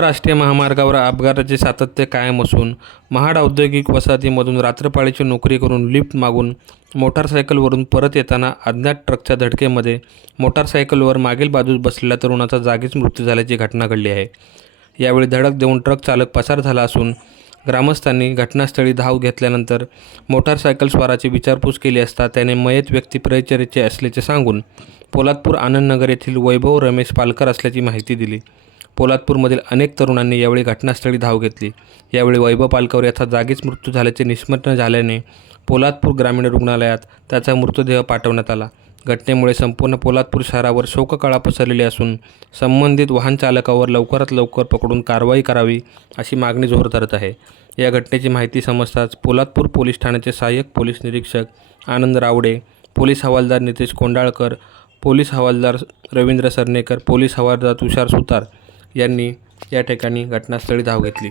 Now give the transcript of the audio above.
राष्ट्रीय महामार्गावर अपघाताचे सातत्य कायम असून महाड औद्योगिक वसाहतीमधून रात्रपाळीची नोकरी करून लिफ्ट मागून मोटारसायकलवरून परत येताना अज्ञात ट्रकच्या धडकेमध्ये मोटारसायकलवर मागील बाजूस बसलेल्या तरुणाचा जागीच मृत्यू झाल्याची घटना घडली आहे. यावेळी धडक देऊन ट्रक चालक पसार झाला असून ग्रामस्थांनी घटनास्थळी धाव घेतल्यानंतर मोटारसायकल स्वाराची विचारपूस केली असता त्याने मयत व्यक्ती परिचर्येचे असल्याचे सांगून पोलादपूर आनंदनगर येथील वैभव रमेश पालकर असल्याची माहिती दिली. पोलादपूरमधील अनेक तरुणांनी यावेळी घटनास्थळी धाव घेतली. यावेळी वैभव पालकर याचा जागीच मृत्यू झाल्याचे निष्पन्न झाल्याने पोलादपूर ग्रामीण रुग्णालयात त्याचा मृतदेह पाठवण्यात आला. घटनेमुळे संपूर्ण पोलादपूर शहरावर शोककळा पसरलेली असून संबंधित वाहन चालकावर लवकरात लवकर पकडून कारवाई करावी अशी मागणी जोर धरत आहे. या घटनेची माहिती समजताच पोलादपूर पोलीस ठाण्याचे सहाय्यक पोलीस निरीक्षक आनंद रावडे पोलीस हवालदार नितेश कोंडाळकर पोलीस हवालदार रवींद्र सरनेकर पोलीस हवालदार तुषार सुतार यांनी या ठिकाणी घटनास्थळी धाव घेतली.